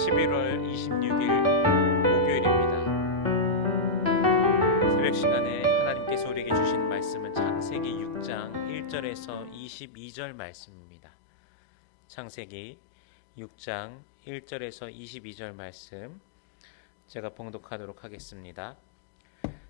11월 26일 목요일입니다. 새벽 시간에 하나님께서 우리에게 주신 말씀은 창세기 6장 1절에서 22절 말씀입니다. 창세기 6장 1절에서 22절 말씀 제가 봉독하도록 하겠습니다.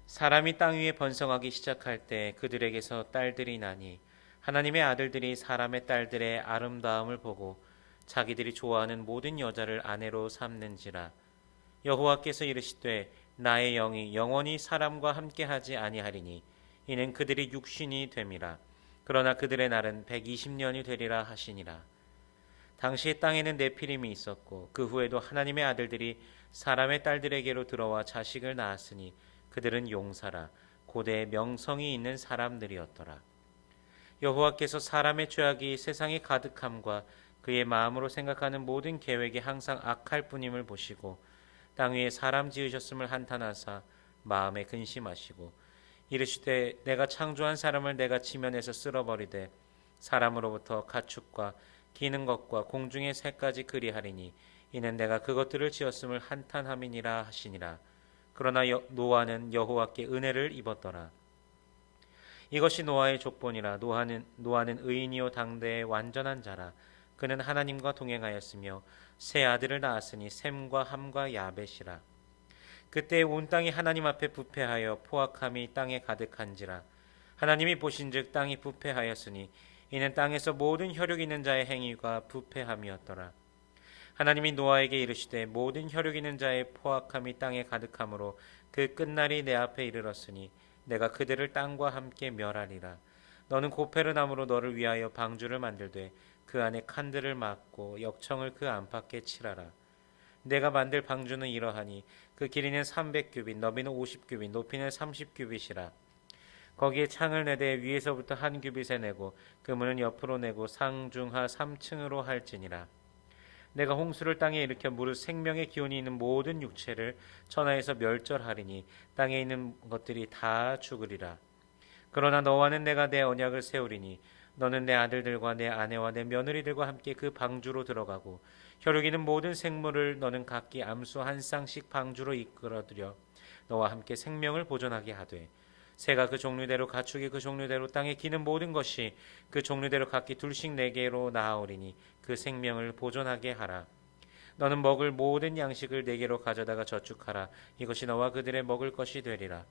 사람이 땅 위에 번성하기 시작할 때 그들에게서 딸들이 나니 하나님의 아들들이 사람의 딸들의 아름다움을 보고 자기들이 좋아하는 모든 여자를 아내로 삼는지라. 여호와께서 이르시되 나의 영이 영원히 사람과 함께하지 아니하리니 이는 그들이 육신이 됨이라. 그러나 그들의 날은 120년이 되리라 하시니라. 당시 땅에는 네피림이 있었고 그 후에도 하나님의 아들들이 사람의 딸들에게로 들어와 자식을 낳았으니 그들은 용사라 고대의 명성이 있는 사람들이었더라. 여호와께서 사람의 죄악이 세상에 가득함과 그의 마음으로 생각하는 모든 계획이 항상 악할 뿐임을 보시고 땅 위에 사람 지으셨음을 한탄하사 마음에 근심하시고 이르시되 내가 창조한 사람을 내가 지면에서 쓸어버리되 사람으로부터 가축과 기는 것과 공중의 새까지 그리하리니 이는 내가 그것들을 지었음을 한탄함이니라 하시니라. 그러나 노아는 여호와께 은혜를 입었더라. 이것이 노아의 족본이라. 노아는 의인이요 당대의 완전한 자라. 그는 하나님과 동행하였으며 세 아들을 낳았으니 셈과 함과 야벳이라. 그때 온 땅이 하나님 앞에 부패하여 포악함이 땅에 가득한지라. 하나님이 보신즉 땅이 부패하였으니 이는 땅에서 모든 혈육 있는 자의 행위가 부패함이었더라. 하나님이 노아에게 이르시되 모든 혈육 있는 자의 포악함이 땅에 가득하므로 그 끝날이 내 앞에 이르렀으니 내가 그들을 땅과 함께 멸하리라. 너는 고페르 나무로 너를 위하여 방주를 만들되 그 안에 칸들을 막고 역청을 그 안팎에 칠하라. 내가 만들 방주는 이러하니 그 길이는 300규빗, 너비는 50규빗, 높이는 30규빗이라. 거기에 창을 내되 위에서부터 한 규빗에 내고 그 문은 옆으로 내고 상중하 3층으로 할지니라. 내가 홍수를 땅에 일으켜 무릇 생명의 기운이 있는 모든 육체를 천하에서 멸절하리니 땅에 있는 것들이 다 죽으리라. 그러나 너와는 내가 내 언약을 세우리니 너는 내 아들들과 내 아내와 내 며느리들과 함께 그 방주로 들어가고 혈육 있는 모든 생물을 너는 각기 암수 한 쌍씩 방주로 이끌어들여 너와 함께 생명을 보존하게 하되 새가 그 종류대로 가축이 그 종류대로 땅에 기는 모든 것이 그 종류대로 각기 둘씩 네개로 나아오리니 그 생명을 보존하게 하라. 너는 먹을 모든 양식을 네개로 가져다가 저축하라. 이것이 너와 그들의 먹을 것이 되리라.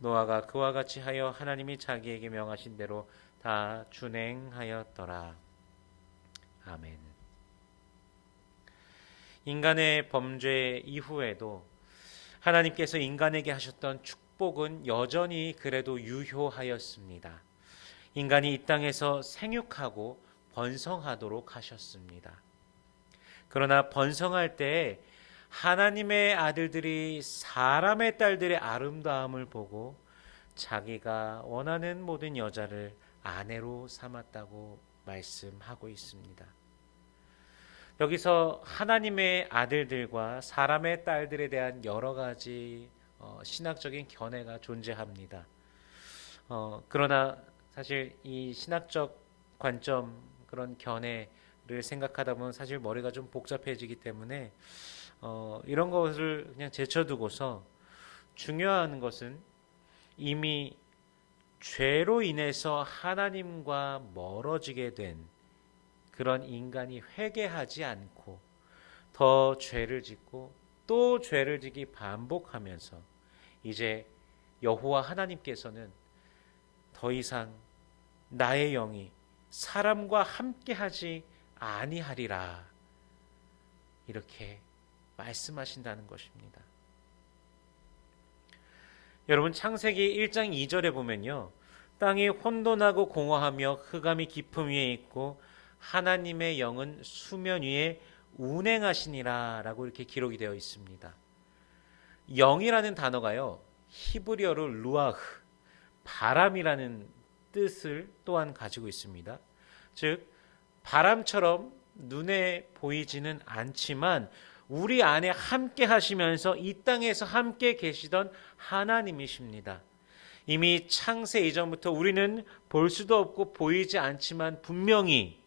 노아가 그와 같이 하여 하나님이 자기에게 명하신 대로 다 준행하였더라. 아멘. 인간의 범죄 이후에도 하나님께서 인간에게 하셨던 축복은 여전히 그래도 유효하였습니다. 인간이 이 땅에서 생육하고 번성하도록 하셨습니다. 그러나 번성할 때 하나님의 아들들이 사람의 딸들의 아름다움을 보고 자기가 원하는 모든 여자를 아내로 삼았다고 말씀하고 있습니다. 여기서 하나님의 아들들과 사람의 딸들에 대한 여러 가지 신학적인 견해가 존재합니다. 그러나 사실 이 신학적 관점 그런 견해를 생각하다 보면 사실 머리가 좀 복잡해지기 때문에 이런 것을 그냥 제쳐두고서 중요한 것은 이미 죄로 인해서 하나님과 멀어지게 된 그런 인간이 회개하지 않고 더 죄를 짓고 또 죄를 지기 반복하면서 이제 여호와 하나님께서는 더 이상 나의 영이 사람과 함께하지 아니하리라 이렇게 말씀하신다는 것입니다. 여러분 창세기 1장 2절에 보면요. 땅이 혼돈하고 공허하며 흑암이 깊음 위에 있고 하나님의 영은 수면 위에 운행하시니라 라고 이렇게 기록이 되어 있습니다. 영이라는 단어가요. 히브리어로 루아흐, 바람이라는 뜻을 또한 가지고 있습니다. 즉 바람처럼 눈에 보이지는 않지만 우리 안에 함께 하시면서 이 땅에서 함께 계시던 하나님이십니다. 이미 창세 이전부터 우리는 볼 수도 없고 보이지 않지만 분명히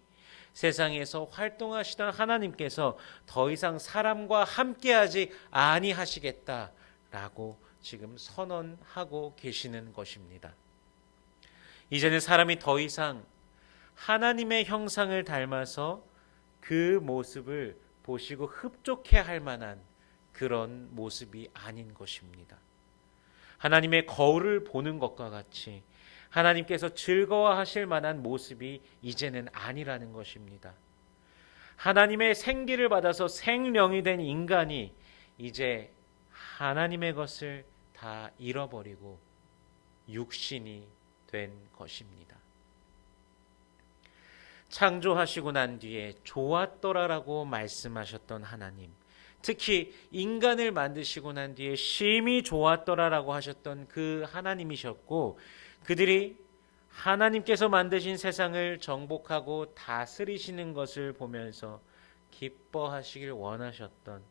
세상에서 활동하시던 하나님께서 더 이상 사람과 함께하지 아니하시겠다라고 지금 선언하고 계시는 것입니다. 이제는 사람이 더 이상 하나님의 형상을 닮아서 그 모습을 보시고 흡족해 할 만한 그런 모습이 아닌 것입니다. 하나님의 거울을 보는 것과 같이 하나님께서 즐거워하실 만한 모습이 이제는 아니라는 것입니다. 하나님의 생기를 받아서 생령이 된 인간이 이제 하나님의 것을 다 잃어버리고 육신이 된 것입니다. 창조하시고 난 뒤에 좋았더라라고 말씀하셨던 하나님, 특히 인간을 만드시고 난 뒤에 심히 좋았더라라고 하셨던 그 하나님이셨고, 그들이 하나님께서 만드신 세상을 정복하고 다스리시는 것을 보면서 기뻐하시길 원하셨던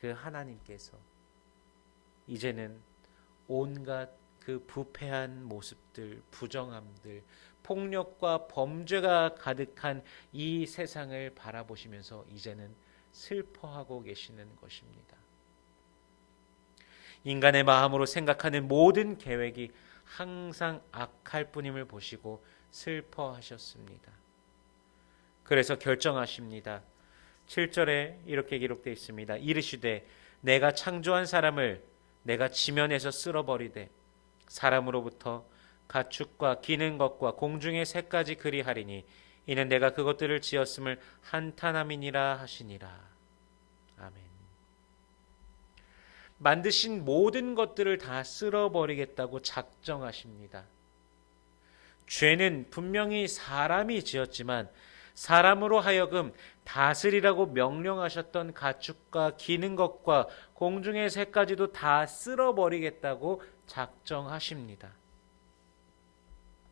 그 하나님께서 이제는 온갖 그 부패한 모습들, 부정함들, 폭력과 범죄가 가득한 이 세상을 바라보시면서 이제는 슬퍼하고 계시는 것입니다. 인간의 마음으로 생각하는 모든 계획이 항상 악할 뿐임을 보시고 슬퍼하셨습니다. 그래서 결정하십니다. 7절에 이렇게 기록되어 있습니다. 이르시되 내가 창조한 사람을 내가 지면에서 쓸어버리되 사람으로부터 가축과 기는 것과 공중의 새까지 그리하리니 이는 내가 그것들을 지었음을 한탄함이니라 하시니라. 아멘. 만드신 모든 것들을 다 쓸어버리겠다고 작정하십니다. 죄는 분명히 사람이 지었지만 사람으로 하여금 다스리라고 명령하셨던 가축과 기는 것과 공중의 새까지도 다 쓸어버리겠다고 작정하십니다.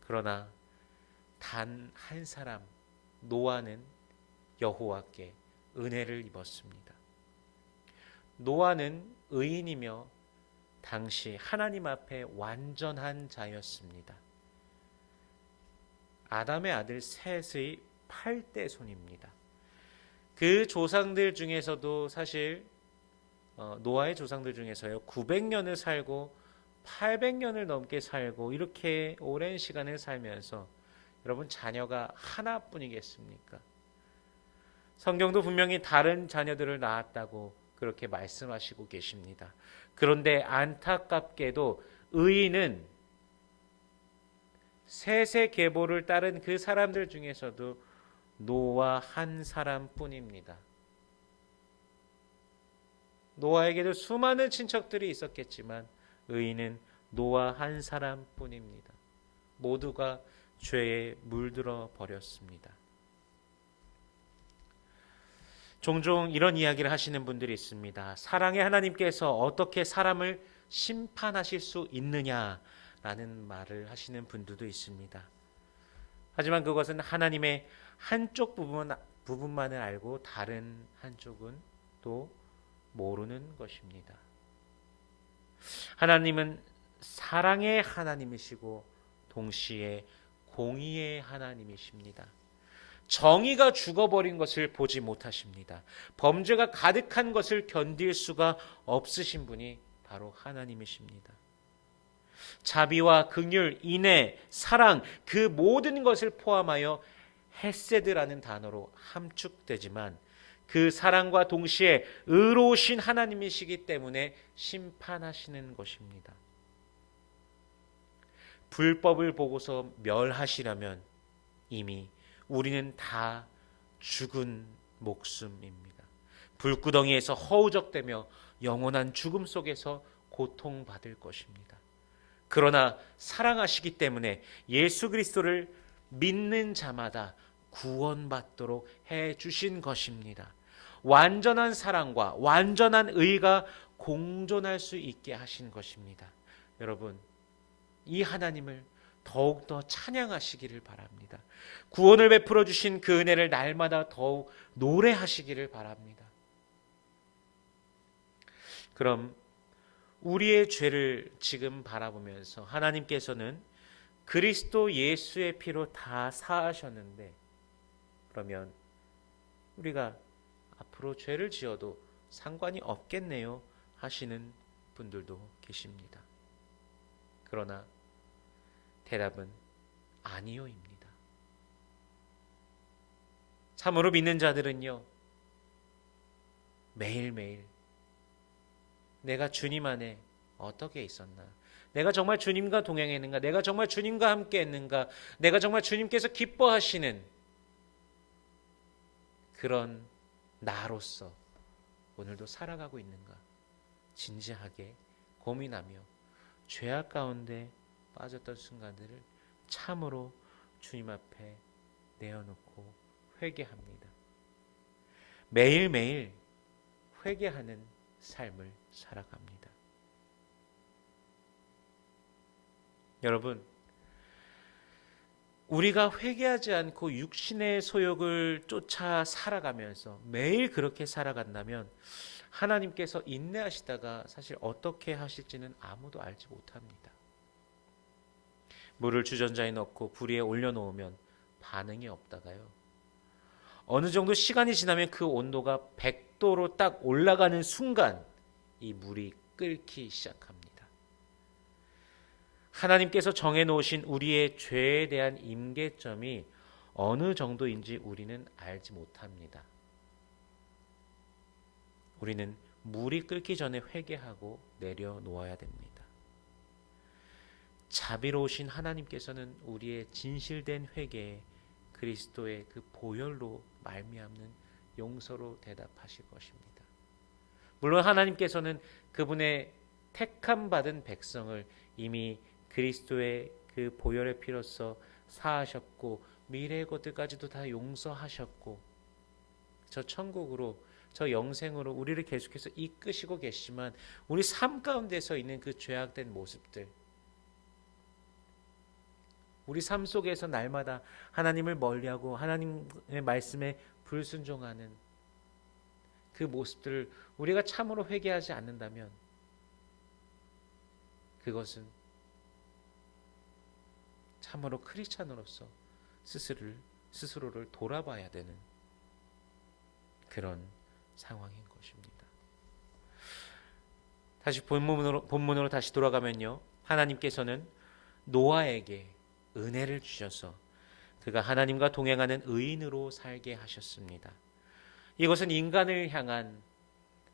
그러나 단 한 사람 노아는 여호와께 은혜를 입었습니다. 노아는 의인이며 당시 하나님 앞에 완전한 자였습니다. 아담의 아들 셋의 8대 손입니다. 그 조상들 중에서도 사실 노아의 조상들 중에서요 900년을 살고 800년을 넘게 살고 이렇게 오랜 시간을 살면서 여러분 자녀가 하나뿐이겠습니까? 성경도 분명히 다른 자녀들을 낳았다고 그렇게 말씀하시고 계십니다. 그런데 안타깝게도 의인은 셋의 계보를 따른 그 사람들 중에서도 노아 한 사람뿐입니다. 노아에게도 수많은 친척들이 있었겠지만 의인은 노아 한 사람뿐입니다. 모두가 죄에 물들어 버렸습니다. 종종 이런 이야기를 하시는 분들이 있습니다. 사랑의 하나님께서 어떻게 사람을 심판하실 수 있느냐라는 말을 하시는 분들도 있습니다. 하지만 그것은 하나님의 한쪽 부분만을 알고 다른 한쪽은 또 모르는 것입니다. 하나님은 사랑의 하나님이시고 동시에 공의의 하나님이십니다. 정의가 죽어버린 것을 보지 못하십니다. 범죄가 가득한 것을 견딜 수가 없으신 분이 바로 하나님이십니다. 자비와 긍휼, 인애, 사랑 그 모든 것을 포함하여 헤세드라는 단어로 함축되지만 그 사랑과 동시에 의로우신 하나님이시기 때문에 심판하시는 것입니다. 불법을 보고서 멸하시려면 이미 우리는 다 죽은 목숨입니다. 불구덩이에서 허우적대며 영원한 죽음 속에서 고통받을 것입니다. 그러나 사랑하시기 때문에 예수 그리스도를 믿는 자마다 구원받도록 해주신 것입니다. 완전한 사랑과 완전한 의가 공존할 수 있게 하신 것입니다. 여러분, 이 하나님을 더욱더 찬양하시기를 바랍니다. 구원을 베풀어 주신 그 은혜를 날마다 더욱 노래하시기를 바랍니다. 그럼 우리의 죄를 지금 바라보면서 하나님께서는 그리스도 예수의 피로 다 사하셨는데 그러면 우리가 앞으로 죄를 지어도 상관이 없겠네요 하시는 분들도 계십니다. 그러나 대답은 아니요입니다. 참으로 믿는 자들은요, 매일매일 내가 주님 안에 어떻게 있었나, 내가 정말 주님과 동행했는가, 내가 정말 주님과 함께 했는가, 내가 정말 주님께서 기뻐하시는 그런 나로서 오늘도 살아가고 있는가 진지하게 고민하며 죄악 가운데 빠졌던 순간들을 참으로 주님 앞에 내어놓고 회개합니다. 매일매일 회개하는 삶을 살아갑니다. 여러분, 우리가 회개하지 않고 육신의 소욕을 쫓아 살아가면서 매일 그렇게 살아간다면 하나님께서 인내하시다가 사실 어떻게 하실지는 아무도 알지 못합니다. 물을 주전자에 넣고 불 위에 올려놓으면 반응이 없다가요, 어느 정도 시간이 지나면 그 온도가 100도로 딱 올라가는 순간 이 물이 끓기 시작합니다. 하나님께서 정해놓으신 우리의 죄에 대한 임계점이 어느 정도인지 우리는 알지 못합니다. 우리는 물이 끓기 전에 회개하고 내려놓아야 됩니다. 자비로우신 하나님께서는 우리의 진실된 회개에 그리스도의 그 보혈로 말미암는 용서로 대답하실 것입니다. 물론 하나님께서는 그분의 택함 받은 백성을 이미 그리스도의 그 보혈의 피로써 사하셨고 미래의 것들까지도 다 용서하셨고 저 천국으로, 저 영생으로 우리를 계속해서 이끄시고 계시지만 우리 삶 가운데서 있는 그 죄악된 모습들, 우리 삶 속에서 날마다 하나님을 멀리하고 하나님의 말씀에 불순종하는 그 모습들을 우리가 참으로 회개하지 않는다면 그것은 참으로 크리스찬으로서 스스로를 돌아봐야 되는 그런 상황인 것입니다. 다시 본문으로 다시 돌아가면요, 하나님께서는 노아에게 은혜를 주셔서 그가 하나님과 동행하는 의인으로 살게 하셨습니다. 이것은 인간을 향한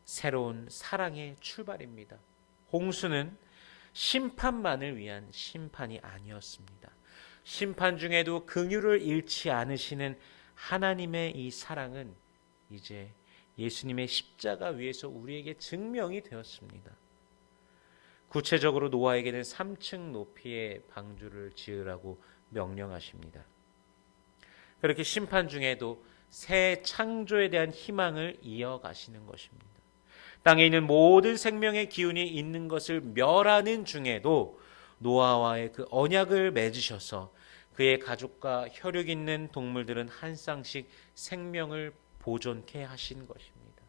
새로운 사랑의 출발입니다. 홍수는 심판만을 위한 심판이 아니었습니다. 심판 중에도 긍휼을 잃지 않으시는 하나님의 이 사랑은 이제 예수님의 십자가 위에서 우리에게 증명이 되었습니다. 구체적으로 노아에게는 3층 높이의 방주를 지으라고 명령하십니다. 그렇게 심판 중에도 새 창조에 대한 희망을 이어가시는 것입니다. 땅에 있는 모든 생명의 기운이 있는 것을 멸하는 중에도 노아와의 그 언약을 맺으셔서 그의 가족과 혈육 있는 동물들은 한 쌍씩 생명을 보존케 하신 것입니다.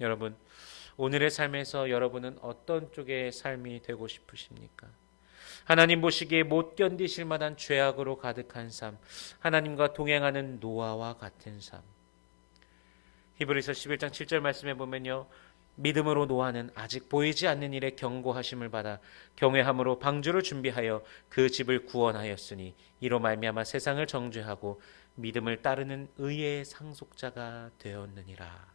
여러분, 오늘의 삶에서 여러분은 어떤 쪽의 삶이 되고 싶으십니까? 하나님 보시기에 못 견디실 만한 죄악으로 가득한 삶, 하나님과 동행하는 노아와 같은 삶. 히브리서 11장 7절 말씀에 보면요, 믿음으로 노아는 아직 보이지 않는 일에 경고하심을 받아 경외함으로 방주를 준비하여 그 집을 구원하였으니 이로 말미암아 세상을 정죄하고 믿음을 따르는 의의 상속자가 되었느니라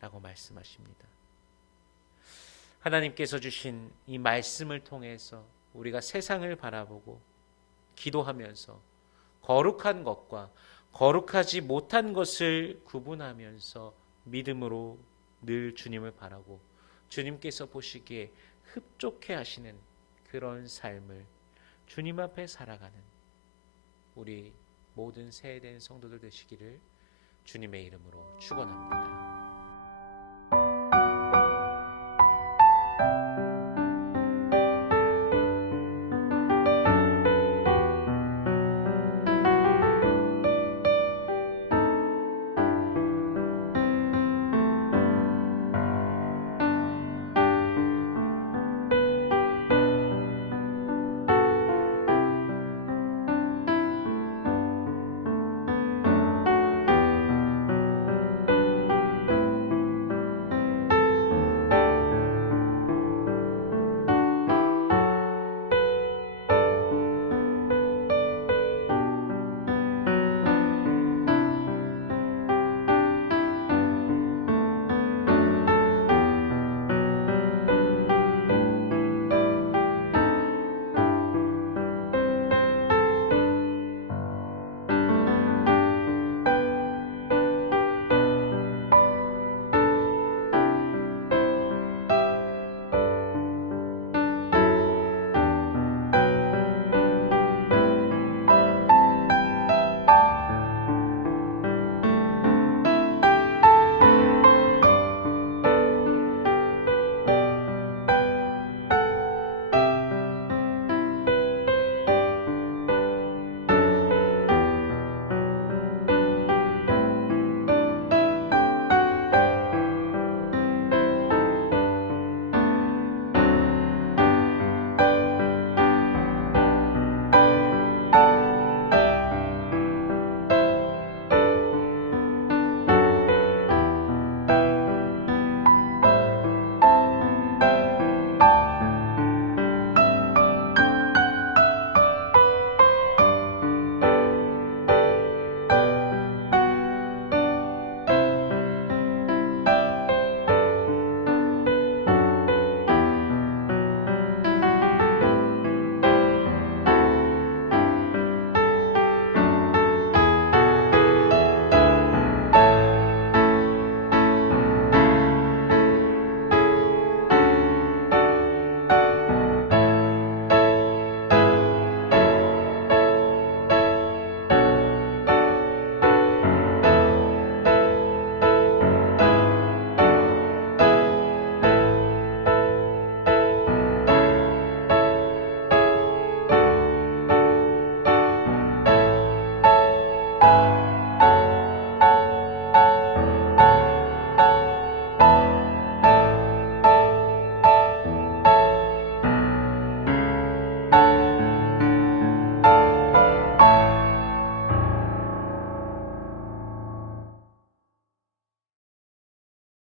라고 말씀하십니다. 하나님께서 주신 이 말씀을 통해서 우리가 세상을 바라보고 기도하면서 거룩한 것과 거룩하지 못한 것을 구분하면서 믿음으로 늘 주님을 바라고 주님께서 보시기에 흡족해 하시는 그런 삶을 주님 앞에 살아가는 우리 모든 세대된 성도들 되시기를 주님의 이름으로 축원합니다.